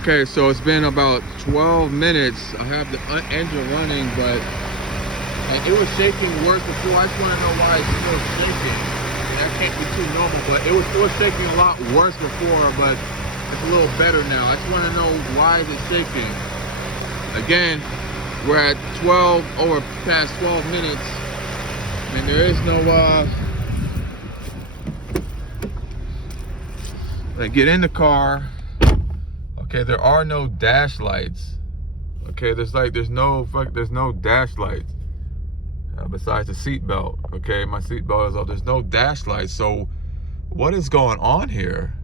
Okay, so it's been about 12 minutes. I have the engine running, but it was shaking worse before. I just want to know why it's still shaking. That can't be too normal, but it was shaking a lot worse before, but it's a little better now. I just want to know why is it shaking. Again, we're at 12, over past 12 minutes, and there is no, get in the car. Okay, there are no dash lights. Okay, there's no dash lights besides the seat belt. Okay, my seat belt is off. There's no dash lights. So what is going on here?